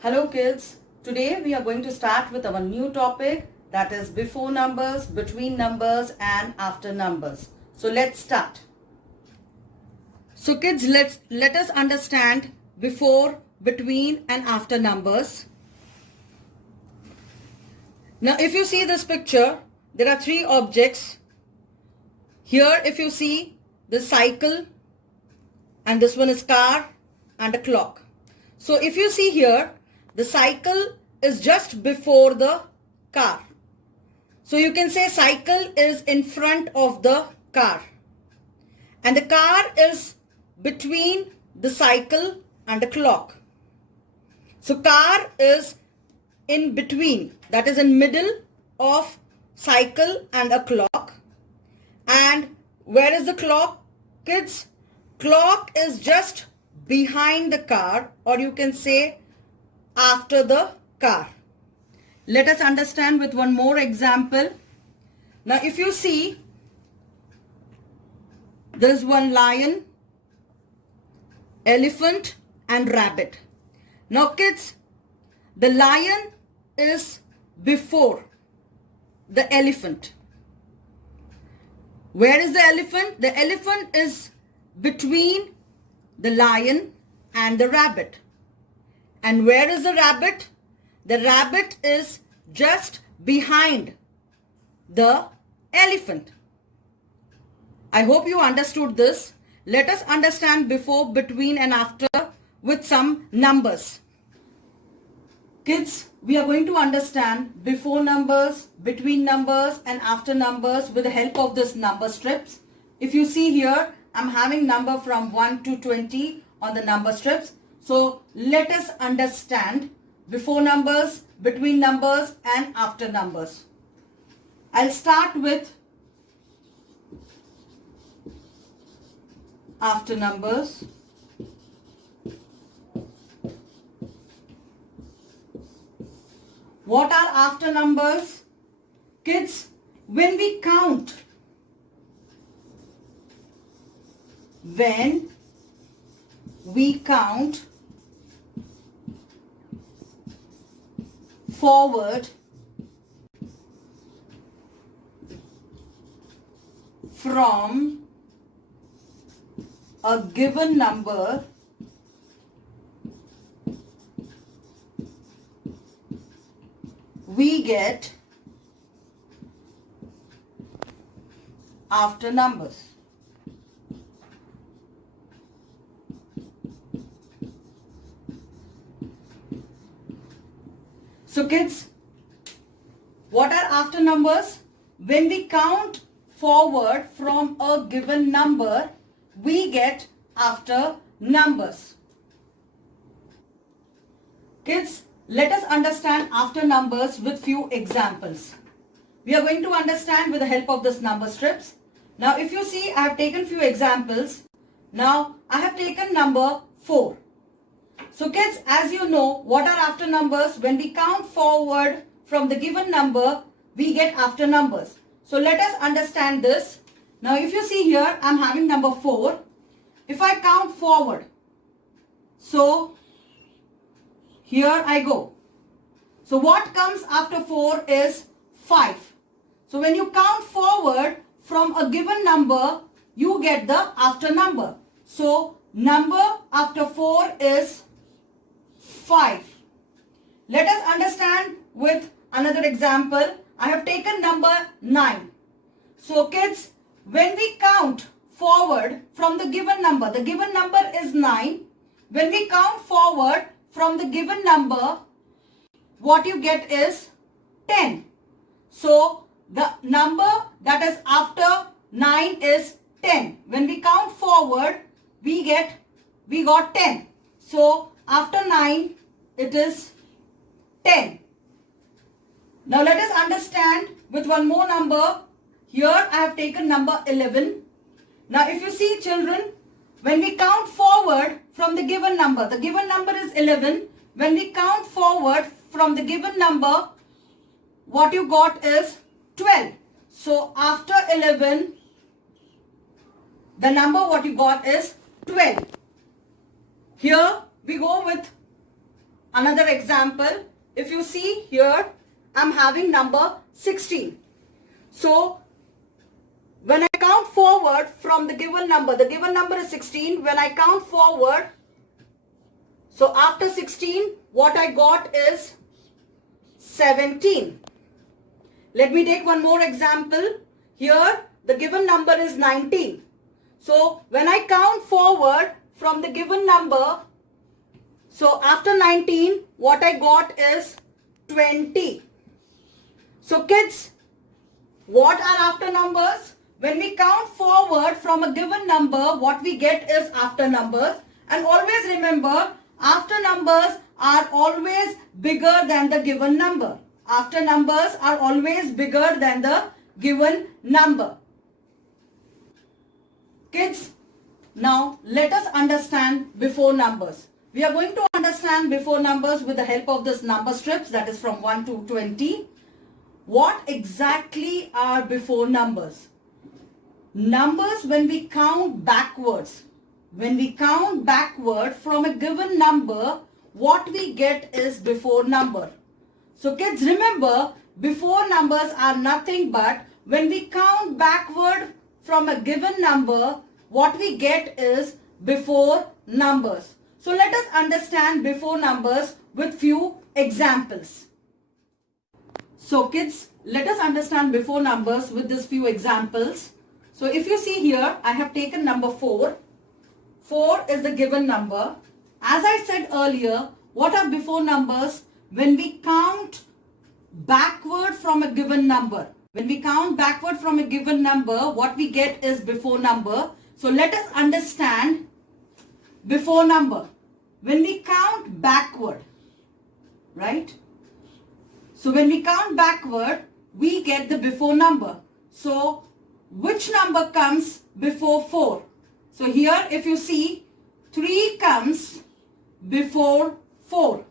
Hello kids, today we are going to start with our new topic, that is before numbers, between numbers and after numbers. So let's start. So kids, let us understand before, between and after numbers. Now if you see this picture, there are three objects. Here if you see the cycle, and this one is car and a clock. So if you see here, the cycle is just before the car. So you can say cycle is in front of the car. And the car is between the cycle and the clock. So car is in between, that is in middle of cycle and a clock. And where is the clock, kids? Clock is just behind the car, or you can say after the car. Let us understand with one more example. Now if you see, there is one lion, elephant and rabbit. Now kids, the lion is before the elephant. Where is the elephant? The elephant is between the lion and the rabbit. And where is the rabbit? The rabbit is just behind the elephant. I hope you understood this. Let us understand before, between and after with some numbers. Kids, we are going to understand before numbers, between numbers and after numbers with the help of this number strips. If you see here, I'm having number from 1 to 20 on the number strips. So let us understand before numbers, between numbers and after numbers. I'll start with after numbers. What are after numbers? Kids, when we count forward from a given number, we get after numbers. So kids, what are after numbers? When we count forward from a given number, we get after numbers. Kids, let us understand after numbers with few examples. We are going to understand with the help of this number strips. Now if you see, I have taken few examples. Now I have taken number 4. So kids, as you know, what are after numbers? When we count forward from the given number, we get after numbers. So let us understand this. Now if you see here, I'm having number 4. If I count forward, so here I go. So what comes after 4 is 5. So when you count forward from a given number, you get the after number. So number after 4 is 5. Let us understand with another example. I have taken number 9. So kids, when we count forward from the given number is 9. When we count forward from the given number, what you get is 10. So the number that is after 9 is 10. When we count forward, we got 10. So after 9, it is 10. Now let us understand with one more number. Here I have taken number 11. Now if you see children, when we count forward from the given number is 11. When we count forward from the given number, what you got is 12. So after 11, the number what you got is 12. Here we go with Another example, if you see here, I'm having number 16. So when I count forward from the given number is 16. When I count forward, so after 16, what I got is 17. Let me take one more example. Here, the given number is 19. So when I count forward from the given number, so after 19, what I got is 20. So kids, what are after numbers? When we count forward from a given number, what we get is after numbers. And always remember, after numbers are always bigger than the given number. After numbers are always bigger than the given number. Kids, now let us understand before numbers. We are going to understand before numbers with the help of this number strips, that is from 1 to 20. What exactly are before numbers? Numbers when we count backwards. When we count backward from a given number, what we get is before number. So kids, remember, before numbers are nothing but when we count backward from a given number, what we get is before numbers. So let us understand before numbers with few examples. So kids, let us understand before numbers with these few examples. So if you see here, I have taken number 4. 4 is the given number. As I said earlier, what are before numbers? When we count backward from a given number. When we count backward from a given number, what we get is before number. So let us understand before number. When we count backward, right? So when we count backward, we get the before number. So which number comes before 4? So here if you see, 3 comes before 4.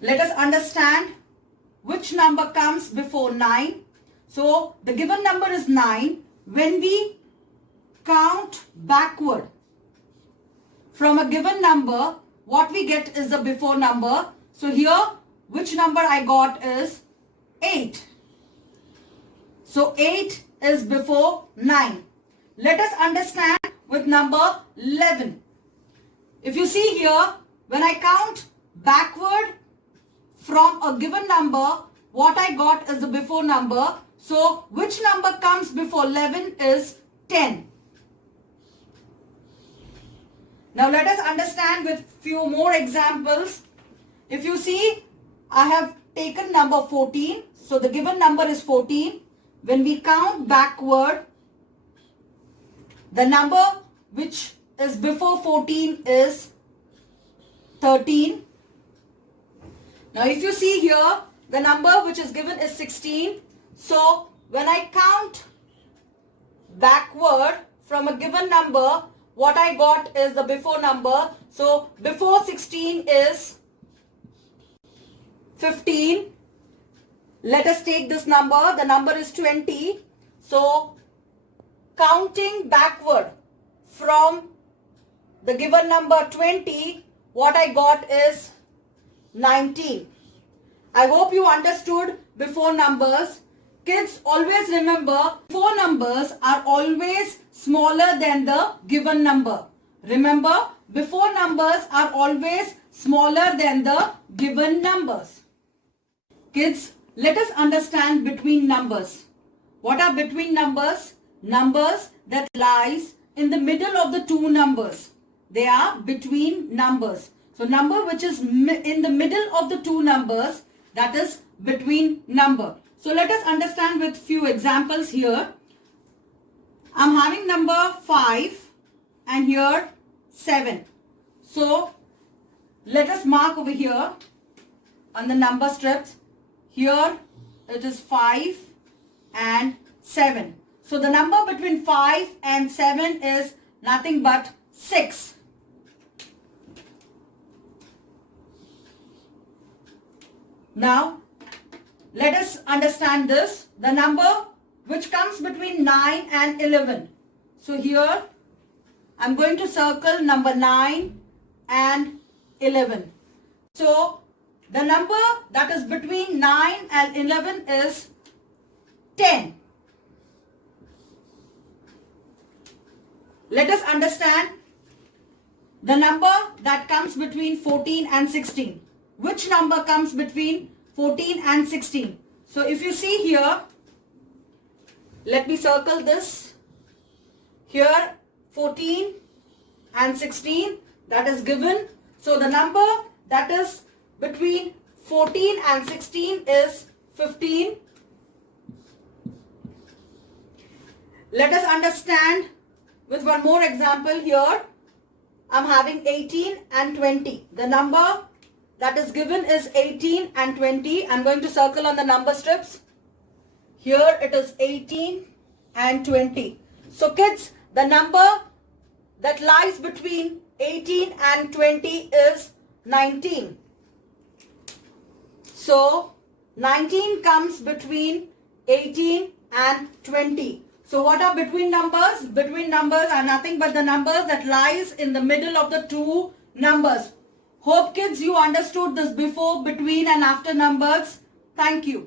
Let us understand which number comes before 9. So the given number is 9. When we count backward from a given number, what we get is the before number. So here, which number I got is 8. So 8 is before 9. Let us understand with number 11. If you see here, when I count backward from a given number, what I got is the before number. So which number comes before 11 is 10. Now let us understand with few more examples. If you see, I have taken number 14. So the given number is 14. When we count backward, the number which is before 14 is 13. Now if you see here, the number which is given is 16. So when I count backward from a given number, what I got is the before number. So before 16 is 15. Let us take this number. The number is 20. So counting backward from the given number 20, what I got is 19. I hope you understood before numbers. Kids, always remember, before numbers are always smaller than the given number. Remember, before numbers are always smaller than the given numbers. Kids, let us understand between numbers. What are between numbers? Numbers that lies in the middle of the two numbers. They are between numbers. So number which is in the middle of the two numbers, that is between number. So let us understand with few examples here. I'm having number 5 and here 7. So let us mark over here on the number strips. Here it is 5 and 7. So the number between 5 and 7 is nothing but 6. Now let us understand this. The number which comes between 9 and 11. So here I'm going to circle number 9 and 11. So the number that is between 9 and 11 is 10. Let us understand the number that comes between 14 and 16. Which number comes between 14 and 16? So if you see here, let me circle this. Here 14 and 16, that is given. So the number that is between 14 and 16 is 15. Let us understand with one more example here. I'm having 18 and 20. The number that is given is 18 and 20. I'm going to circle on the number strips. Here it is 18 and 20. So kids, the number that lies between 18 and 20 is 19. So 19 comes between 18 and 20. So what are between numbers? Between numbers are nothing but the numbers that lies in the middle of the two numbers. Hope kids you understood this before, between and after numbers. Thank you.